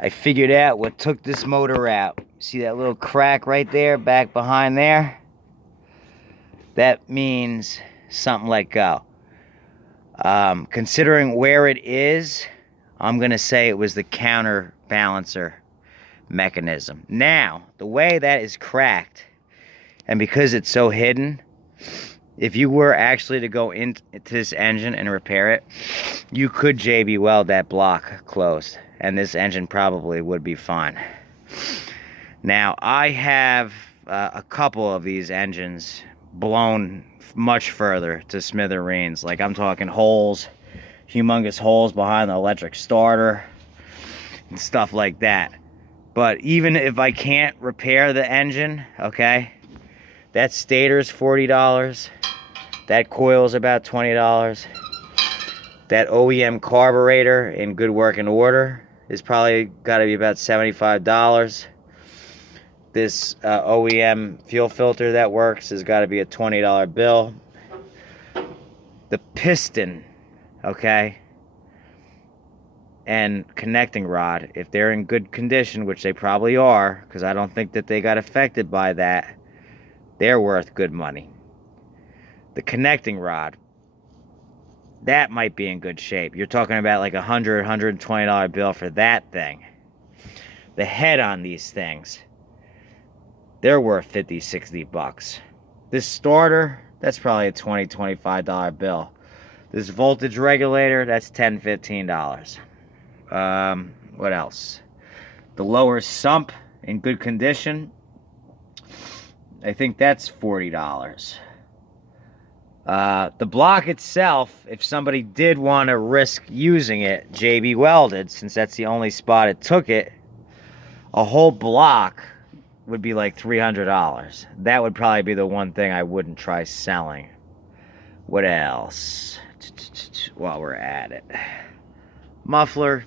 I figured out what took this motor out. See that little crack right there, back behind there? That means something let go. Considering where it is, I'm going to say it was the counterbalancer mechanism. Now, the way that is cracked, and because it's so hidden, if you were actually to go into this engine and repair it, you could JB weld that block closed, and this engine probably would be fine. Now, I have a couple of these engines blown much further to smithereens. Like, I'm talking holes, humongous holes behind the electric starter and stuff like that. But even if I can't repair the engine, okay, that stator's $40. That coil's about $20. That OEM carburetor in good working order is probably got to be about $75. This OEM fuel filter that works has got to be a $20 bill. The piston, okay, and connecting rod, if they're in good condition, which they probably are, because I don't think that they got affected by that, they're worth good money. The connecting rod, that might be in good shape. You're talking about like $120 bill for that thing. The head on these things, they're worth $50-60. This starter, that's probably a $20-25 bill. This voltage regulator, that's $10-15. What else? The lower sump in good condition, I think that's $40. The block itself, if somebody did want to risk using it, JB welded, since that's the only spot it took it, a whole block would be like $300. That would probably be the one thing I wouldn't try selling. What else? While we're at it. Muffler,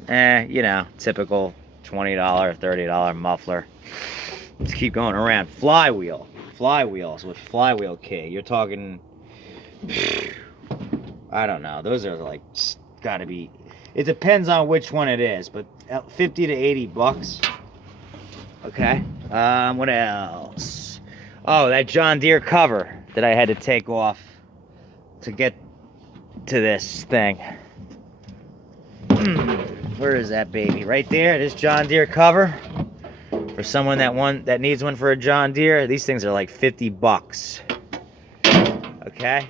you know, typical $20, $30 muffler. Let's keep going around. Flywheel. Flywheels with flywheel key. You're talking, I don't know. Those are like, gotta be, it depends on which one it is, but 50 to 80 bucks. Okay. What else? Oh, that John Deere cover that I had to take off to get to this thing. Where is that baby? Right there. This John Deere cover. For someone that needs one for a John Deere, these things are like 50 bucks. Okay.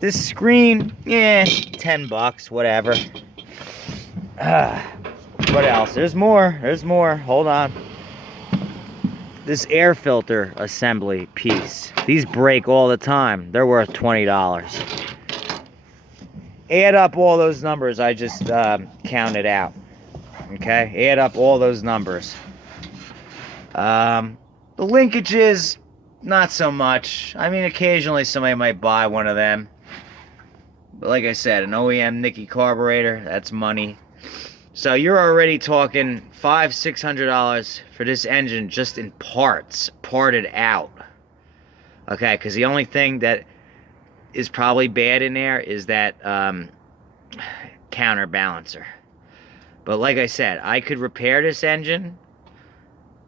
This screen, yeah, 10 bucks, whatever. What else? There's more. There's more. Hold on. This air filter assembly piece. These break all the time. They're worth $20. Add up all those numbers I just counted out. Okay? Add up all those numbers. The linkages, not so much. I mean, occasionally somebody might buy one of them. But like I said, an OEM Nicky carburetor, that's money. So you're already talking $500-600 for this engine just in parts, parted out. Okay, because the only thing that is probably bad in there is that counterbalancer. But like I said, I could repair this engine,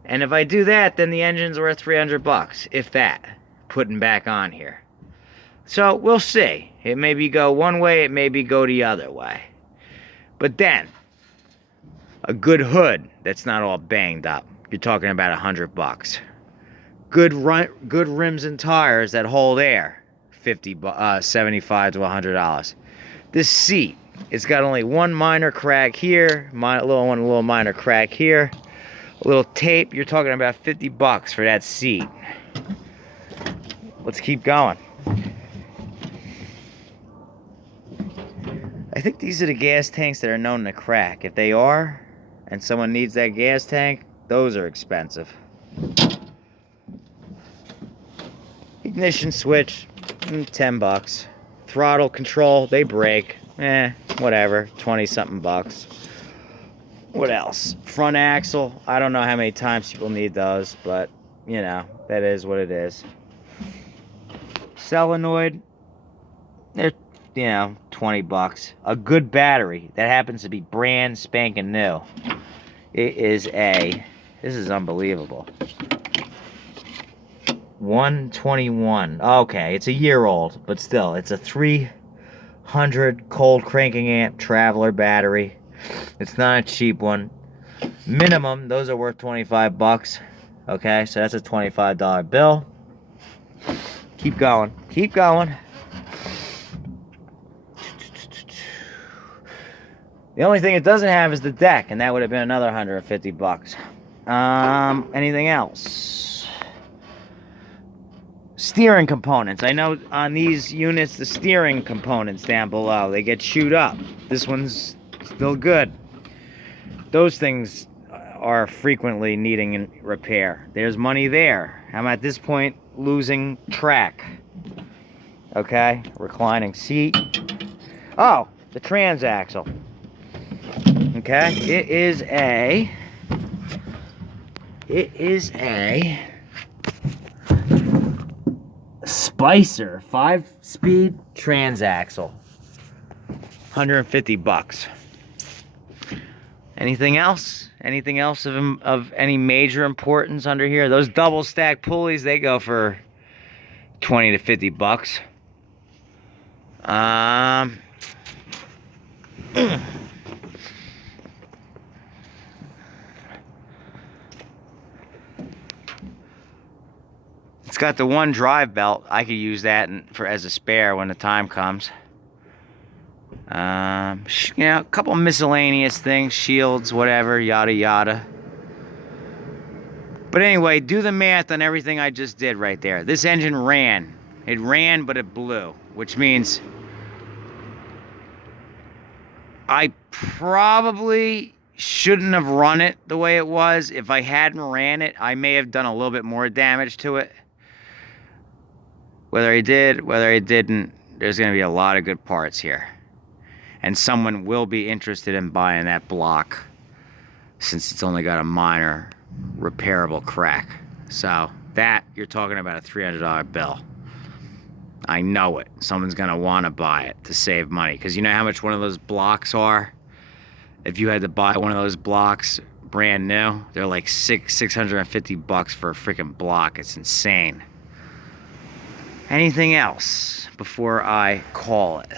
and if I do that, then the engine's worth 300 bucks, if that, putting back on here. So we'll see. It maybe go one way, it maybe go the other way. But then, a good hood that's not all banged up, you're talking about 100 bucks. Good rims and tires that hold air, $75 to $100. This seat, it's got only one minor crack here, a little minor crack here, a little tape. You're talking about 50 bucks for that seat. Let's keep going. I think these are the gas tanks that are known to crack. If they are, and someone needs that gas tank, those are expensive. Ignition switch, 10 bucks. Throttle control, they break, whatever, 20 something bucks. What else? Front axle, I don't know how many times people need those, but you know, that is what it is. Solenoid, they're you know, 20 bucks. A good battery that happens to be brand spanking new. It is this is unbelievable. 121. Okay, it's a year old, but still, it's a 300 cold cranking amp Traveler battery. It's not a cheap one. Minimum, those are worth 25 bucks. Okay, so that's a $25 bill. Keep going. Keep going. The only thing it doesn't have is the deck, and that would have been another 150 bucks. Anything else? Steering components. I know on these units, the steering components down below, they get chewed up. This one's still good. Those things are frequently needing repair. There's money there. I'm at this point losing track. Okay, reclining seat. Oh, the transaxle. Okay, it is a Spicer 5-speed transaxle. 150 bucks. Anything else? Anything else of any major importance under here? Those double stack pulleys, they go for 20 to 50 bucks. It's got the one drive belt. I could use that as a spare when the time comes. You know, a couple miscellaneous things, shields, whatever, yada yada. But anyway, do the math on everything I just did right there. This engine ran. It ran, but it blew, which means I probably shouldn't have run it the way it was. If I hadn't ran it, I may have done a little bit more damage to it. Whether I did, whether I didn't, there's going to be a lot of good parts here. And someone will be interested in buying that block since it's only got a minor repairable crack. So that, you're talking about a $300 bill. I know it. Someone's going to want to buy it to save money. Because you know how much one of those blocks are? If you had to buy one of those blocks brand new, they're like $650 bucks for a freaking block. It's insane. Anything else before I call it?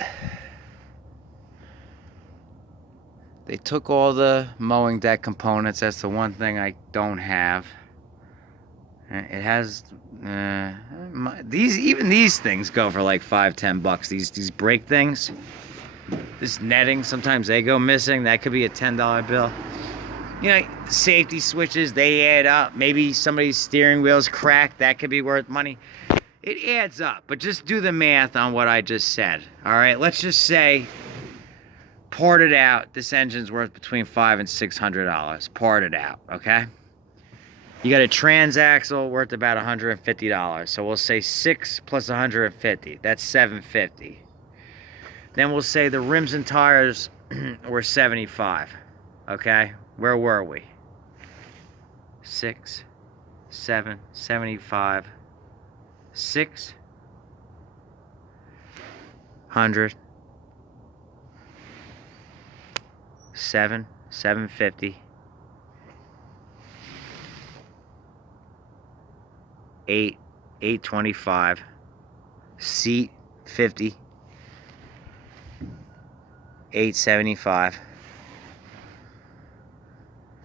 They took all the mowing deck components. That's the one thing I don't have. It has these things go for like $5-10 bucks. These brake things, this netting, sometimes they go missing. That could be a $10 bill. You know, safety switches, they add up. Maybe somebody's steering wheel's cracked. That could be worth money. It adds up, but just do the math on what I just said. All right, let's just say, part it out. This engine's worth between $500 and $600. Part it out, okay? You got a transaxle worth about $150. So we'll say 6 plus 150. That's $750. Then we'll say the rims and tires were $75. Okay? Where were we? 6, 7, 75. 600, 750, 825, seat 50, 875.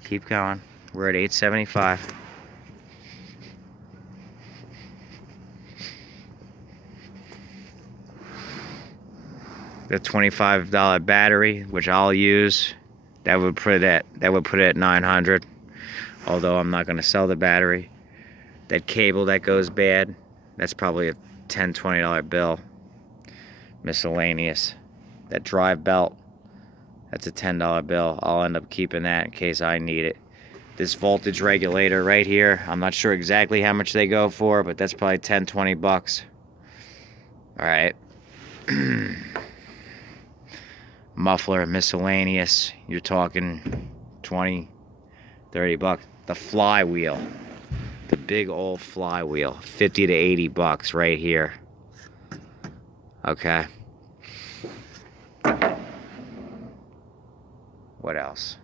Keep going. We're at 875. The $25 battery, which I'll use, that would put it at 900. Although I'm not going to sell the battery. That cable that goes bad, that's probably a $10-20 bill. Miscellaneous. That drive belt, that's a $10 bill. I'll end up keeping that in case I need it. This voltage regulator right here, I'm not sure exactly how much they go for, but that's probably 10-20 bucks. All right. Muffler, miscellaneous, you're talking 20-30 bucks. The flywheel, the big old flywheel, 50 to 80 bucks right here. Okay. What else?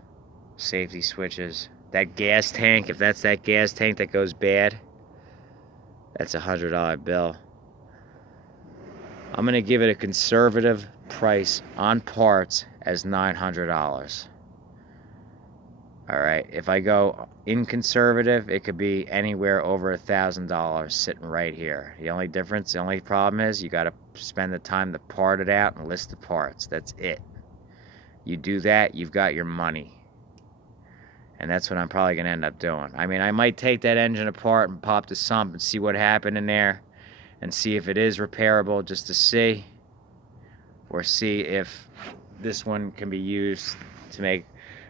Safety switches. That gas tank, if that's that gas tank that goes bad, that's $100 bill. I'm gonna give it a conservative price on parts as $900. All right, if I go in conservative, it could be anywhere over $1,000 sitting right here. The only problem is you gotta spend the time to part it out and list the parts. That's it. You do that, you've got your money. And that's what I'm probably gonna end up doing. I mean, I might take that engine apart and pop the sump and see what happened in there and see if it is repairable, just to see, or see if this one can be used to make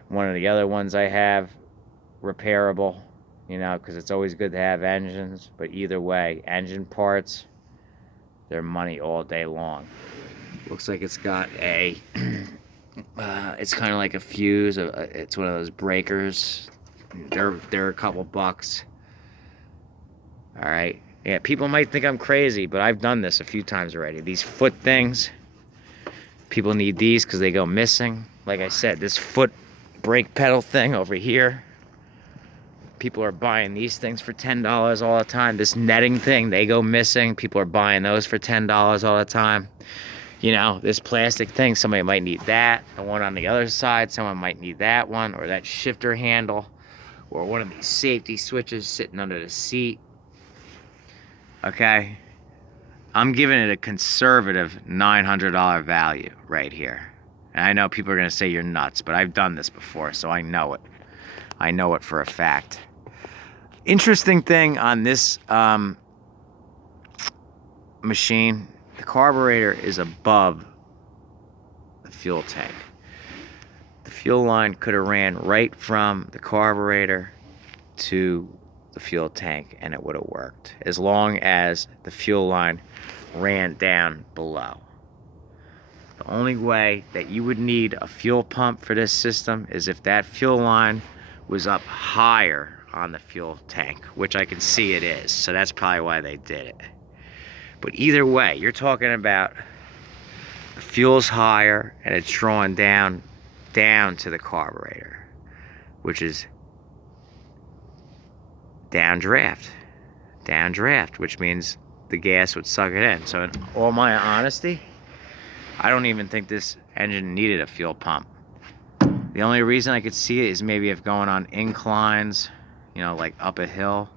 one of the other ones I have repairable, you know, because it's always good to have engines. But either way, engine parts, they're money all day long. Looks like it's got a it's kind of like a fuse. It's one of those breakers. They're a couple bucks. All right. Yeah, people might think I'm crazy, but I've done this a few times already. These foot things, people need these because they go missing. Like I said, this foot brake pedal thing over here, people are buying these things for $10 all the time. This netting thing, they go missing. People are buying those for $10 all the time. You know, this plastic thing, somebody might need that. The one on the other side, someone might need that one, or that shifter handle, or one of these safety switches sitting under the seat. Okay, I'm giving it a conservative $900 value right here. And I know people are gonna say you're nuts, but I've done this before, so I know it. I know it for a fact. Interesting thing on this machine, the carburetor is above the fuel tank. The fuel line could have ran right from the carburetor to the fuel tank and it would have worked, as long as the fuel line ran down below. The only way that you would need a fuel pump for this system is if that fuel line was up higher on the fuel tank, which I can see it is, so that's probably why they did it. But either way, you're talking about the fuel's higher and it's drawing down to the carburetor, which is downdraft, which means the gas would suck it in. So in all my honesty, I don't even think this engine needed a fuel pump. The only reason I could see it is maybe if going on inclines, you know, like up a hill,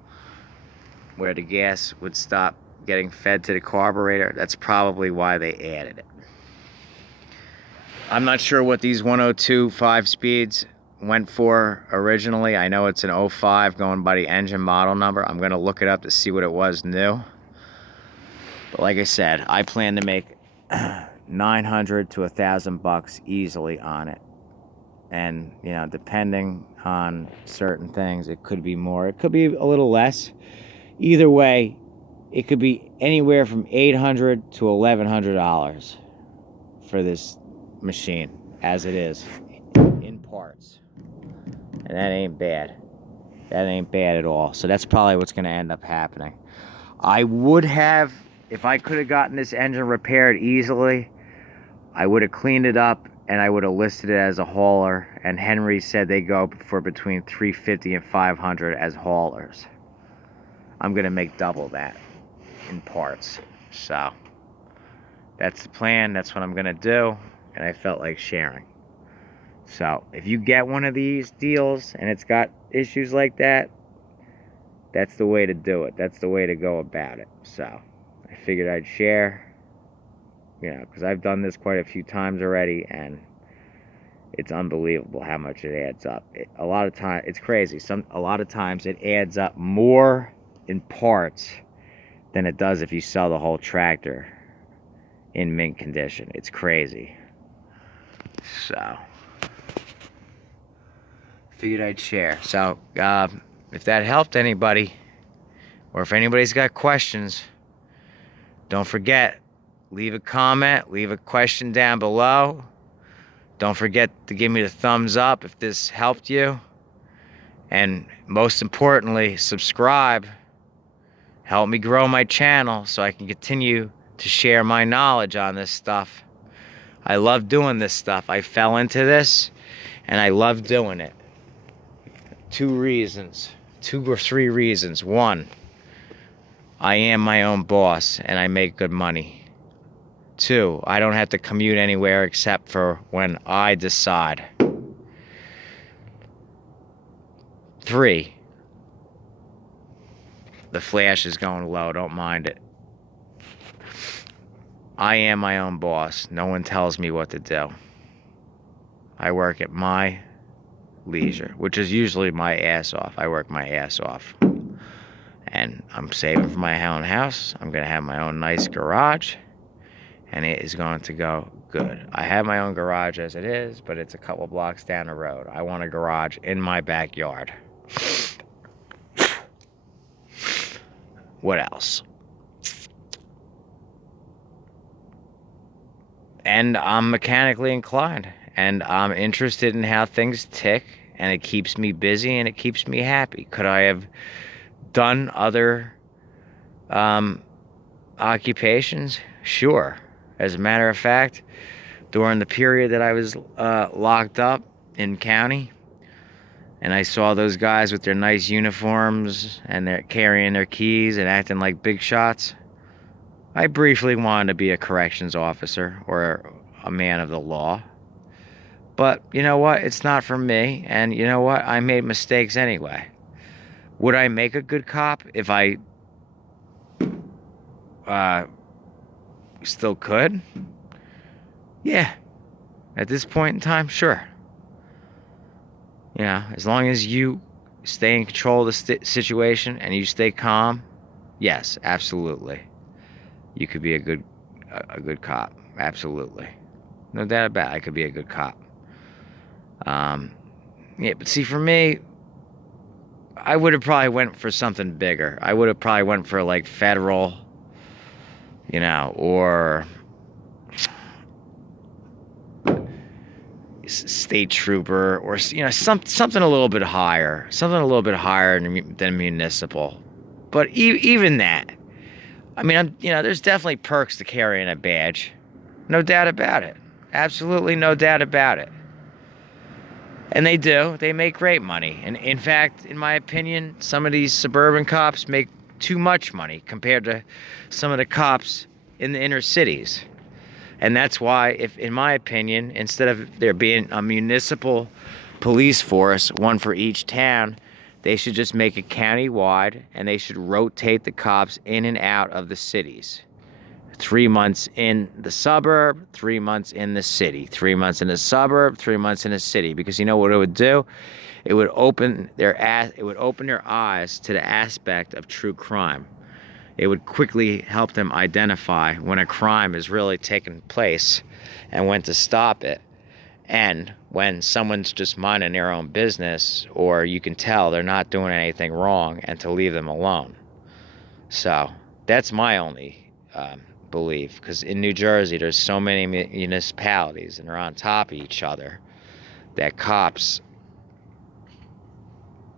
where the gas would stop getting fed to the carburetor. That's probably why they added it. I'm not sure what these 102 5-speeds went for originally. I know it's an 05 going by the engine model number. I'm gonna look it up to see what it was new. But like I said, I plan to make $900 to $1,000 easily on it. And, you know, depending on certain things, it could be more, it could be a little less. Either way, it could be anywhere from $800 to $1,100 for this machine, as it is, in parts. And that ain't bad. That ain't bad at all. So that's probably what's going to end up happening. I would have, if I could have gotten this engine repaired easily, I would have cleaned it up and I would have listed it as a hauler. And Henry said they go for between $350 and $500 as haulers. I'm going to make double that in parts. So that's the plan. That's what I'm going to do. And I felt like sharing. So if you get one of these deals and it's got issues like that, that's the way to do it. That's the way to go about it. So I figured I'd share, you know, because I've done this quite a few times already, and it's unbelievable how much it adds up. A lot of times, it's crazy. A lot of times it adds up more in parts than it does if you sell the whole tractor in mint condition. It's crazy. So figured I'd share. So if that helped anybody, or if anybody's got questions, don't forget, leave a comment, leave a question down below. Don't forget to give me the thumbs up if this helped you. And most importantly, subscribe. Help me grow my channel so I can continue to share my knowledge on this stuff. I love doing this stuff. I fell into this, and I love doing it. 2 reasons. 2 or 3 reasons. 1, I am my own boss, and I make good money. 2, I don't have to commute anywhere except for when I decide. 3, the flash is going low. Don't mind it. I am my own boss. No one tells me what to do. I work at my leisure, which is usually my ass off. I work my ass off. And I'm saving for my own house. I'm going to have my own nice garage. And it is going to go good. I have my own garage as it is, but it's a couple blocks down the road. I want a garage in my backyard. What else? And I'm mechanically inclined, and I'm interested in how things tick, and it keeps me busy and it keeps me happy. Could I have done other occupations? Sure. As a matter of fact, during the period that I was locked up in county, and I saw those guys with their nice uniforms and they're carrying their keys and acting like big shots, I briefly wanted to be a corrections officer or a man of the law. But you know what? It's not for me. And you know what? I made mistakes anyway. Would I make a good cop if I still could? Yeah. At this point in time, sure. Yeah, as long as you stay in control of the situation and you stay calm, yes, absolutely. You could be a good cop. Absolutely. No doubt about it. I could be a good cop. Yeah, but see, for me, I would have probably went for something bigger. I would have probably went for like federal, or state trooper, or something a little bit higher. Something a little bit higher than municipal. But even that, I mean, there's definitely perks to carrying a badge. No doubt about it. Absolutely no doubt about it. And they do. They make great money. And in fact, in my opinion, some of these suburban cops make too much money compared to some of the cops in the inner cities. And that's why, in my opinion, instead of there being a municipal police force, one for each town, they should just make it county-wide, and they should rotate the cops in and out of the cities. 3 months in the suburb, 3 months in the city. 3 months in the suburb, 3 months in the city. Because you know what it would do? It would open their eyes to the aspect of true crime. It would quickly help them identify when a crime is really taking place and when to stop it. And when someone's just minding their own business, or you can tell they're not doing anything wrong, and to leave them alone. So that's my only belief, because in New Jersey there's so many municipalities and they're on top of each other that cops,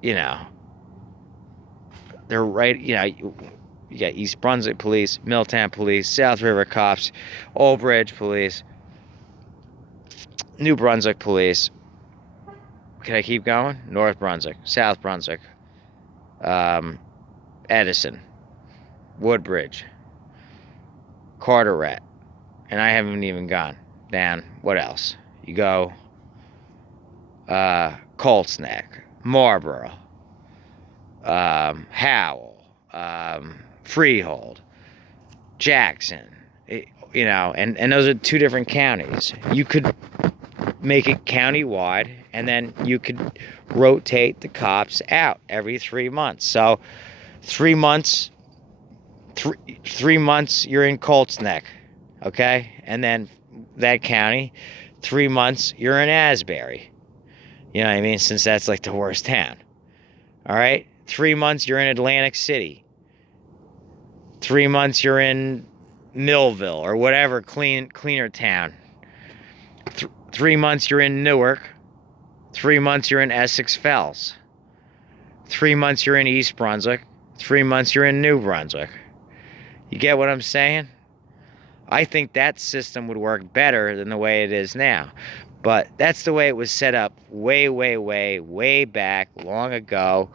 they're right. You got East Brunswick Police, Milltown Police, South River Cops, Old Bridge Police, New Brunswick Police. Can I keep going? North Brunswick, South Brunswick, Edison, Woodbridge, Carteret, and I haven't even gone down. What else? You go Colts Neck, Marlboro, Howell, Freehold, Jackson, and those are 2 different counties. You could make it county-wide, and then you could rotate the cops out every 3 months. So 3 months, 3 months you're in Colts Neck, okay? And then that county, 3 months you're in Asbury. You know what I mean? Since that's like the worst town. All right? 3 months you're in Atlantic City. 3 months you're in Millville or whatever cleaner town. 3 months you're in Newark. 3 months you're in Essex Fells. 3 months you're in East Brunswick. 3 months you're in New Brunswick. You get what I'm saying? I think that system would work better than the way it is now. But that's the way it was set up way back, long ago,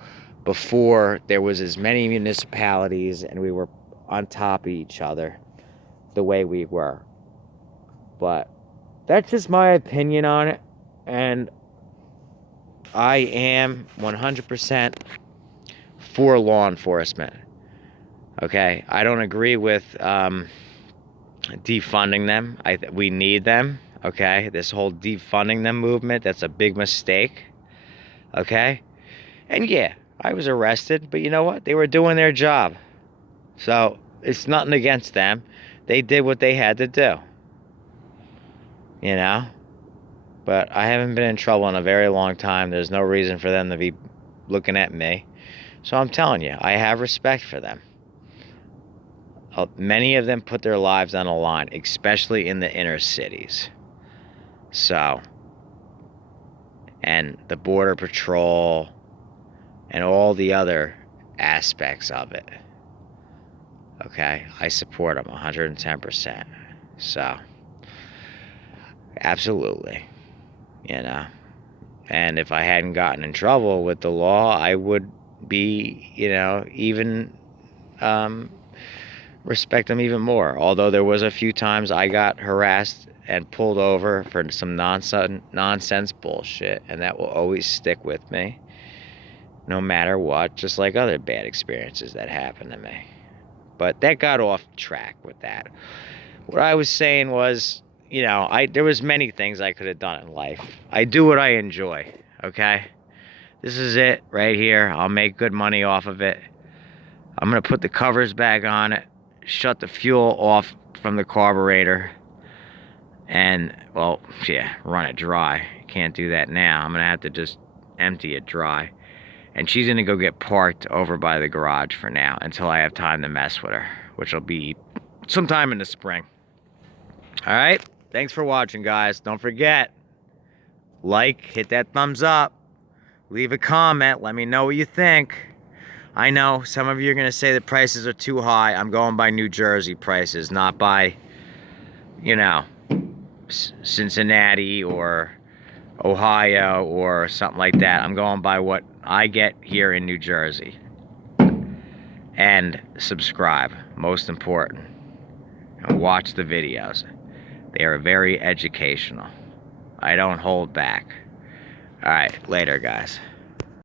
before there was as many municipalities and we were on top of each other the way we were. But that's just my opinion on it. And I am 100% for law enforcement. Okay? I don't agree with defunding them. We need them. Okay? This whole defunding them movement, that's a big mistake. Okay? And yeah, I was arrested, but you know what? They were doing their job. So it's nothing against them. They did what they had to do. You know? But I haven't been in trouble in a very long time. There's no reason for them to be looking at me. So I'm telling you, I have respect for them. Many of them put their lives on the line, especially in the inner cities. So, and the Border Patrol and all the other aspects of it. Okay, I support them 110%. So, absolutely, you know. And if I hadn't gotten in trouble with the law, I would be, you know, even respect them even more. Although there was a few times I got harassed and pulled over for some nonsense bullshit, and that will always stick with me, no matter what, just like other bad experiences that happened to me. But that got off track with that. What I was saying was, you know, there was many things I could have done in life. I do what I enjoy, okay? This is it right here. I'll make good money off of it. I'm going to put the covers back on it, shut the fuel off from the carburetor, and, well, yeah, run it dry. Can't do that now. I'm going to have to just empty it dry. And she's going to go get parked over by the garage for now until I have time to mess with her, which will be sometime in the spring. All right? Thanks for watching, guys. Don't forget, hit that thumbs up, leave a comment, let me know what you think. I know some of you are going to say the prices are too high. I'm going by New Jersey prices, not by, you know, Cincinnati or Ohio or something like that. I'm going by what I get here in New Jersey. And subscribe, most important. And watch the videos. They are very educational. I don't hold back. All right, later, guys.